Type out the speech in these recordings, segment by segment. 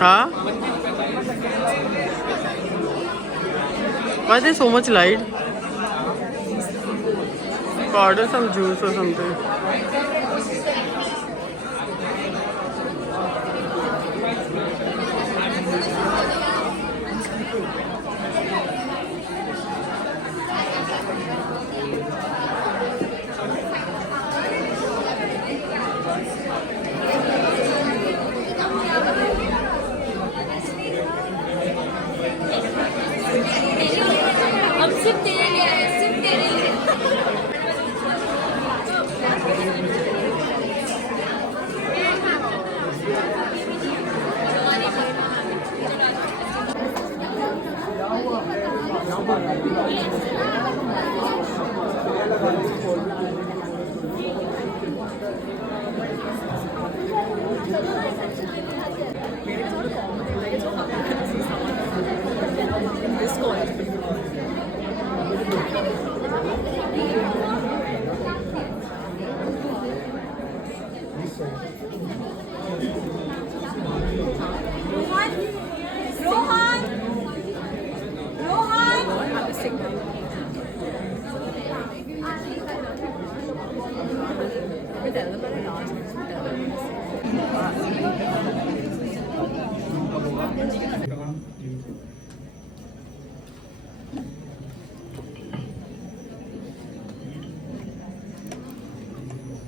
Huh? Why is there so much light? Order some juice or something. अब सिर्फ तेरे लिए है, सिर्फ तेरे लिए।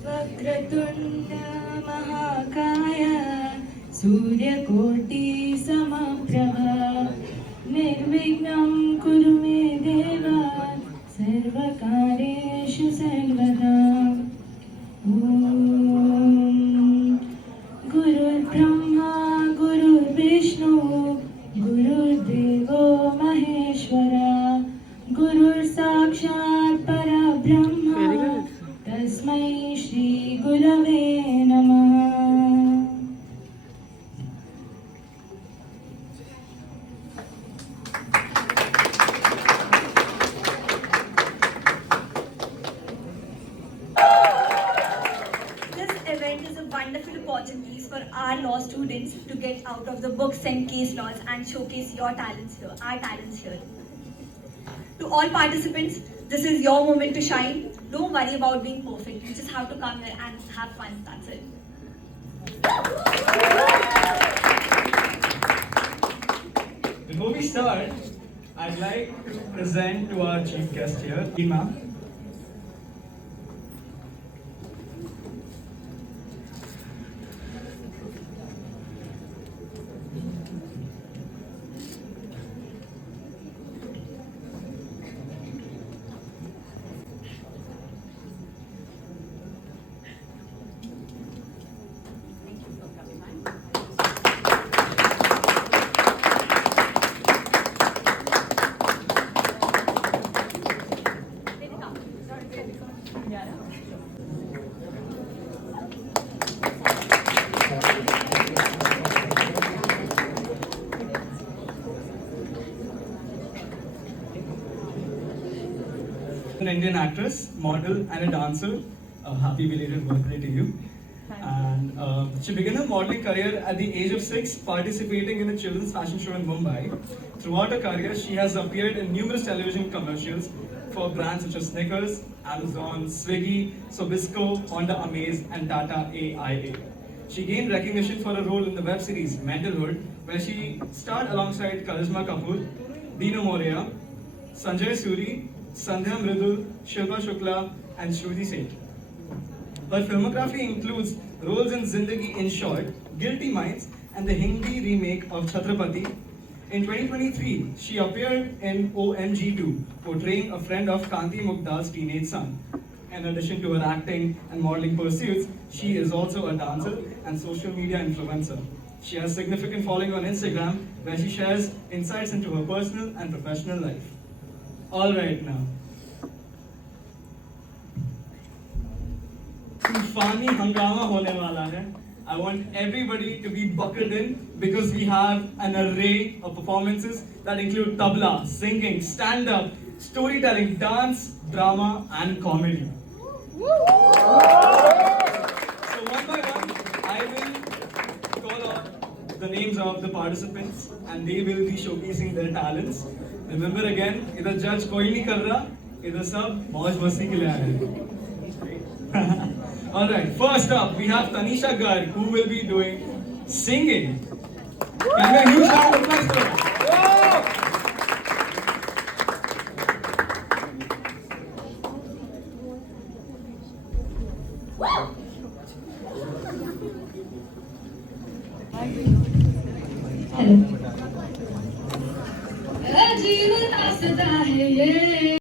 वक्रतुण्ड महाकाय सूर्यकोटि समप्रभा निर्विघ्नं कुरु मे देव सर्वकार्येषु सर्वदा। गुरुर्ब्रह्मा गुरुर्विष्णु गुरुर्देवो महेश्वरा गुरुर्साक्षात् परब्रह्म तस्मै श्री गुरवे नमः। This event is a wonderful opportunity for our law students to get out of the books and case laws and showcase your talents here, our talents here. To all participants, this is your moment to shine. Don't worry about being perfect. You just have to come here and have fun. That's it. Before we start, I'd like to present to our chief guest here, Ima. An Indian actress, model, and a dancer. Happy belated birthday to you. And she began her modeling career at the age of 6, participating in a children's fashion show in Mumbai. Throughout her career, she has appeared in numerous television commercials for brands such as Snickers, Amazon, Swiggy, Sobisco, Honda Amaze, and Tata AIA. She gained recognition for her role in the web series Mentalhood, where she starred alongside Karisma Kapoor, Dino Morea, Sanjay Suri, Sandhya Mridul, Shilpa Shukla, and Shruti Seth. Her filmography includes roles in Zindagi in Short, Guilty Minds, and the Hindi remake of Chhatrapati. In 2023, she appeared in OMG2, portraying a friend of Kanti Mugdal's teenage son. In addition to her acting and modeling pursuits, she is also a dancer and social media influencer. She has significant following on Instagram, where she shares insights into her personal and professional life. All right now. तूफानी हंगामा होने वाला है. I want everybody to be buckled in because we have an array of performances that include tabla, singing, stand-up, storytelling, dance, drama, and comedy. So one by one, I will call out the names of the participants and they will be showcasing their talents. Remember again, इधर judge कोई नहीं कर रहा, इधर सब मौज मस्ती के लिए आए हैं. Alright, first up we have Tanisha Garg who will be doing singing. Can we huge round of applause for her? अजीब रास्ता है ये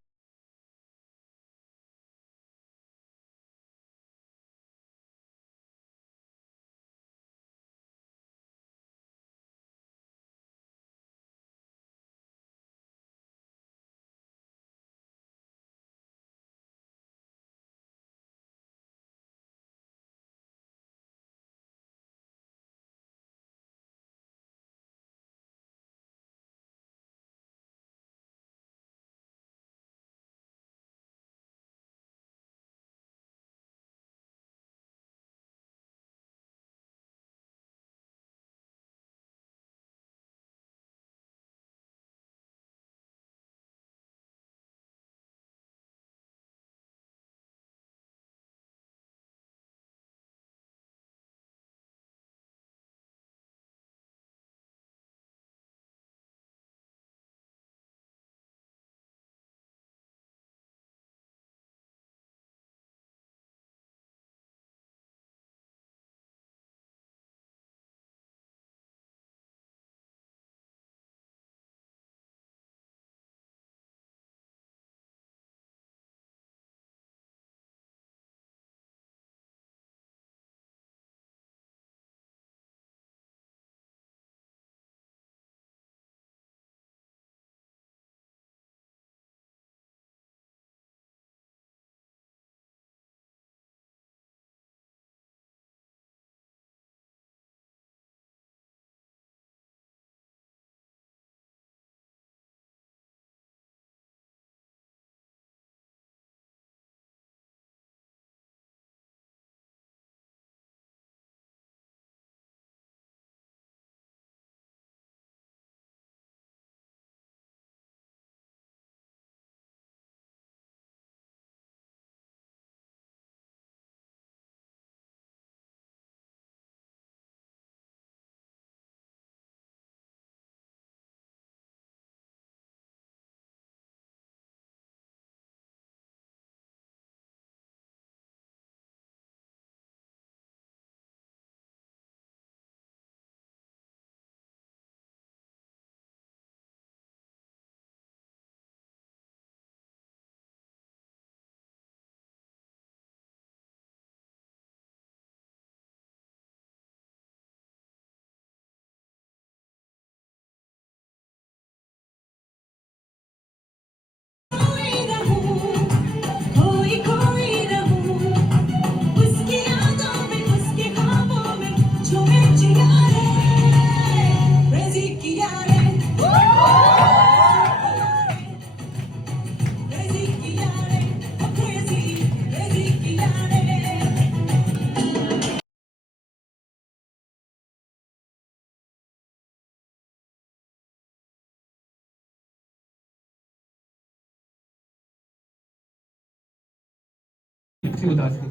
सी उदासी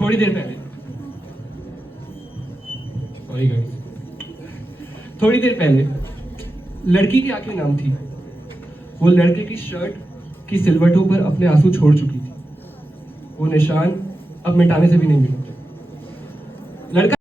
थोड़ी देर पहले सॉरी गाइस थोड़ी देर पहले लड़की की आंखें नम थी वो लड़के की शर्ट की सिलवटों पर अपने आंसू छोड़ चुकी थी वो निशान अब मिटाने से भी नहीं मिलते लड़का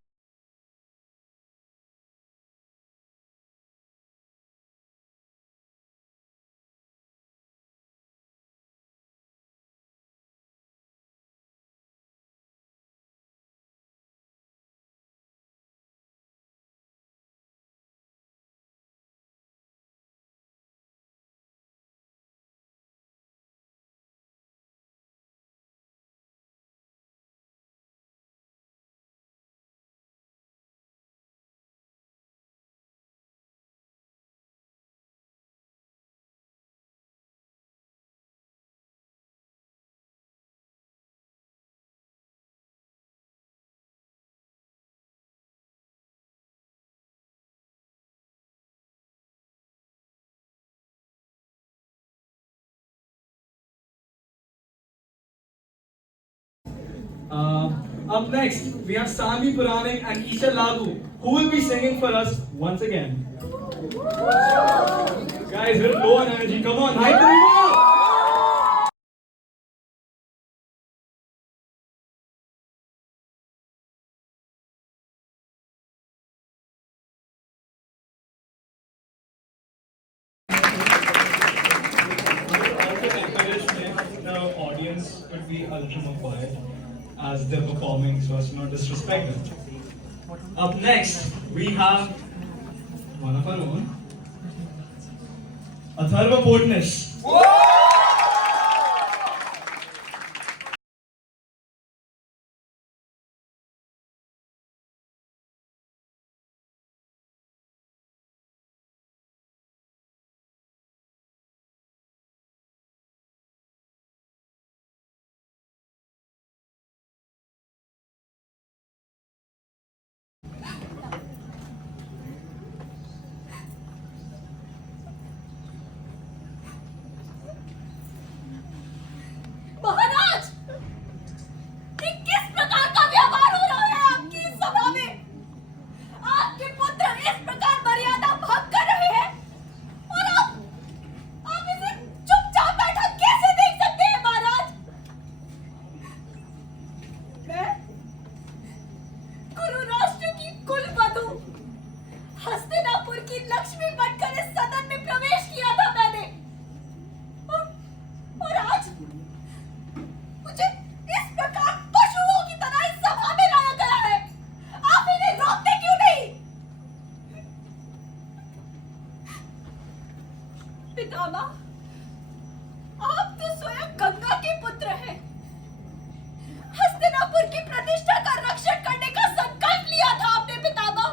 Up next, we have Sami Puranik and Isha Lagu, who will be singing for us once again. Guys, we're low on energy. Come on, hype them up! The audience could be a little more quiet as they're performing so as to not disrespect them. Up next, we have one of our own, Atharva Portness. महाराज, ये किस प्रकार का व्यवहार हो रहा है आपकी इस सभा में? आपके पुत्र इस प्रकार मर्यादा भंग कर रहे हैं और आप इसे चुपचाप बैठा कैसे देख सकते हैं महाराज? मैं गुरु राष्ट्र की कुलवधू हस्तिनापुर की लक्ष्मी बनकर इस सदन में प्रवेश किया था मैंने, और आज मुझे इस प्रकार पशुओं की तरह इस सभा में लाया गया है। आप इन्हें रोकते क्यों नहीं? पितामह, आप तो स्वयं गंगा के पुत्र हैं। हस्तिनापुर की प्रतिष्ठा का रक्षण करने का संकल्प लिया था आपने पितामह।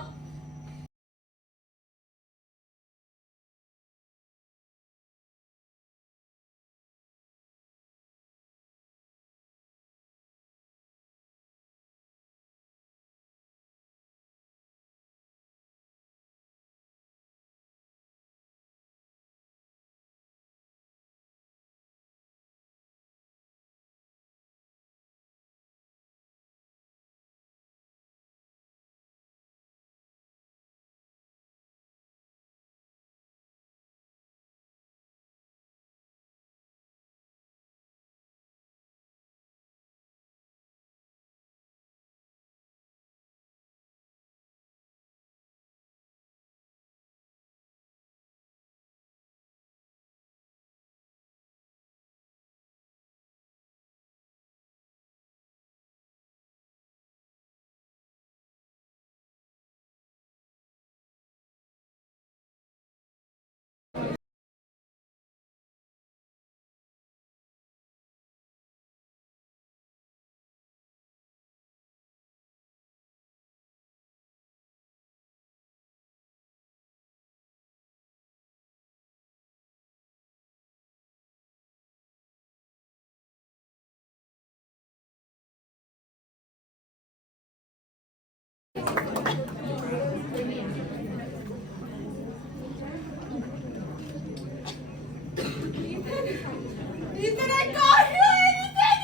Ethan, I can't hear anything.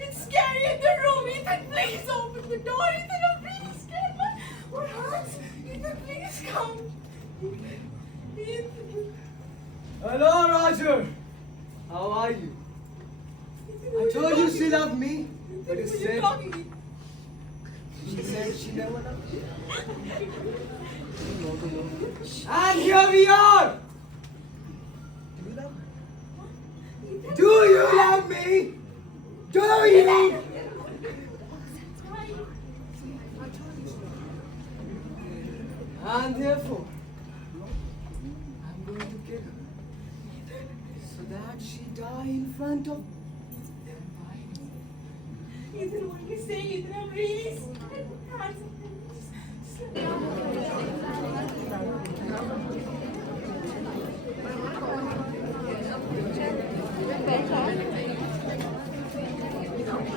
It's scary in the room. Ethan, please open the door. Ethan, I'm really scared. What hurts? Ethan, please come. Ethan. Hello, Roger. How are you? I told you she loved me, but you said she said she never loved you. And here we are. Do you love me? Do you? And therefore, I'm going to kill her so that she die in front of. Ethan, what are you saying? Ethan, I'm really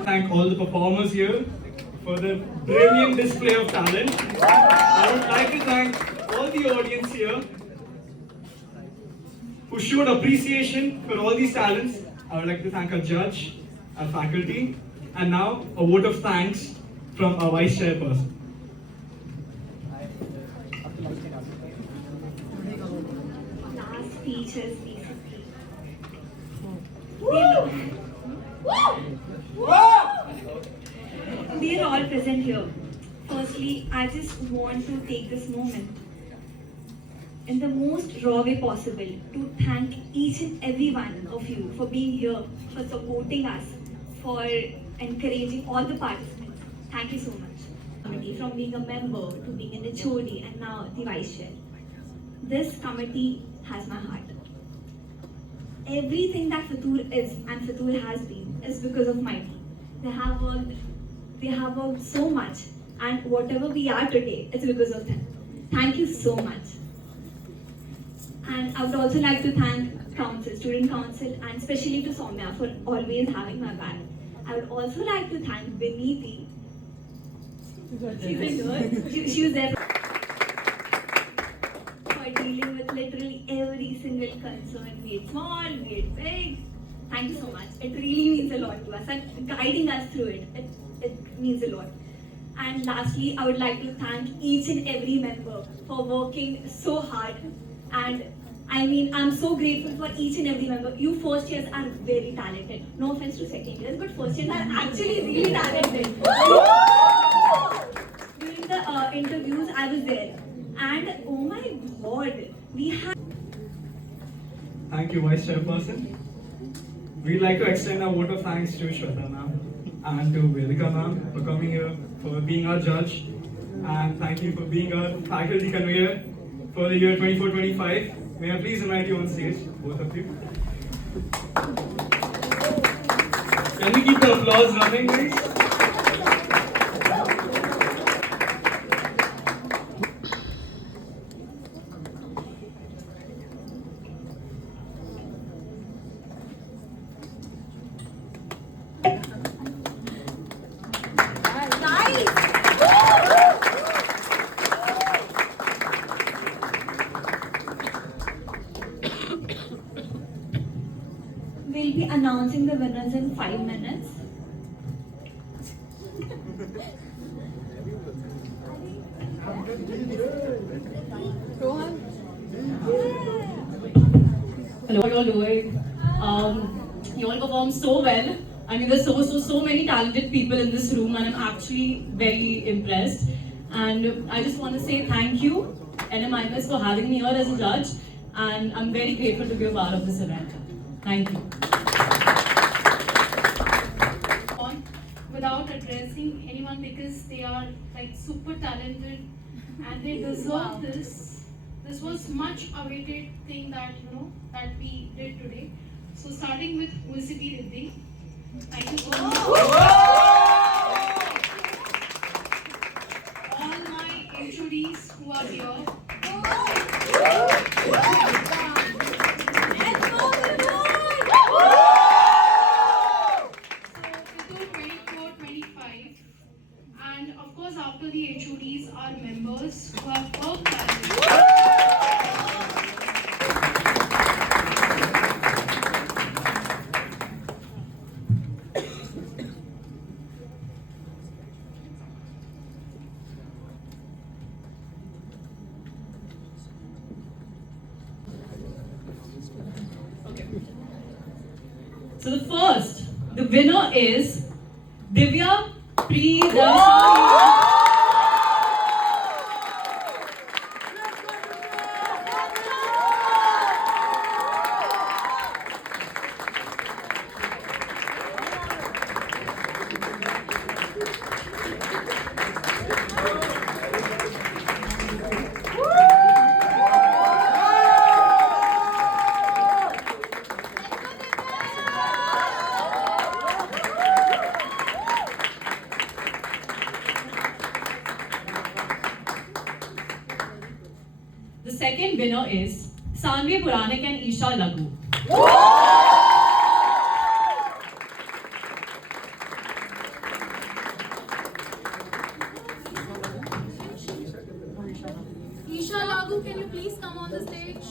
Thank all the performers here for the brilliant display of talent. I would like to thank all the audience here who showed appreciation for all these talents. I would like to thank our judge, our faculty, And now, a vote of thanks from our vice chairperson. Last speeches recently. We are all present here. Firstly, I just want to take this moment in the most raw way possible to thank each and every one of you for being here, for supporting us, for encouraging all the participants. Thank you so much. From being a member to being an HOD and now the vice chair. This committee has my heart. Everything that Fitur is and Fitur has been is because of my team. They have worked so much, and whatever we are today, it's because of them. Thank you so much. And I would also like to thank council, student council, and especially to Soumya for always having my back. I would also like to thank Viniti. She was there for dealing with literally every single concern, be it small, be it big. Thank you so much. It really means a lot to us, and guiding us through it. It means a lot. And lastly, I would like to thank each and every member for working so hard. And I mean, I'm so grateful for each and every member. You first years are very talented. No offense to second years, but first years are actually really talented. During the interviews, I was there. And oh my god, we had. Thank you, Vice Chairperson. We'd like to extend our vote of thanks to Shweta ma'am and to Vedika ma'am for coming here, for being our judge, and thank you for being our faculty conveyor for the year 24-25. May I please invite you on stage, both of you. Can we keep the applause running, please? We'll be announcing the winners in 5 minutes. Hello, how you all doing? You all performed so well. I mean, there's so many talented people in this room, and I'm actually very impressed. And I just want to say thank you, NMIMS, for having me here as a judge, and I'm very grateful to be a part of this event. Thank you. Without addressing anyone because they are like super talented and they deserve this. This was much awaited thing that that we did today. So starting with Ulcity Riddhi, thank you so much. All my HODs who are here. And of course, after the HODs are members who have worked tirelessly. So the winner is Divya Priyadarshini. The second winner is Sanvi Puranik and Isha Lagu. Isha Lagu, can you please come on the stage?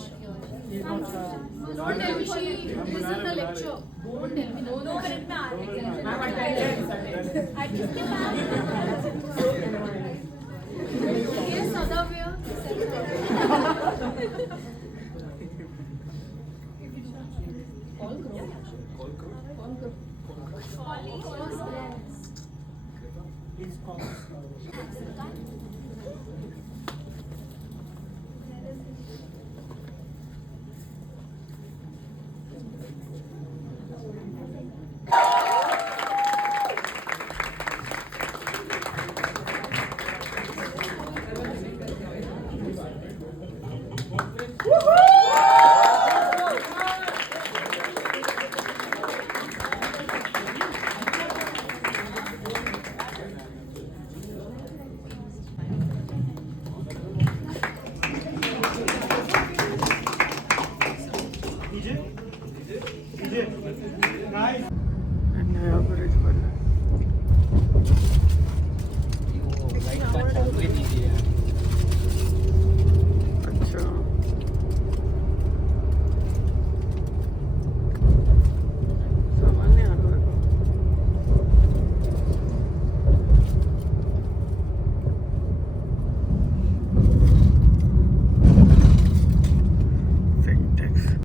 Don't tell me she is in the lecture. Don't tell me. 2 minute में आ रही है।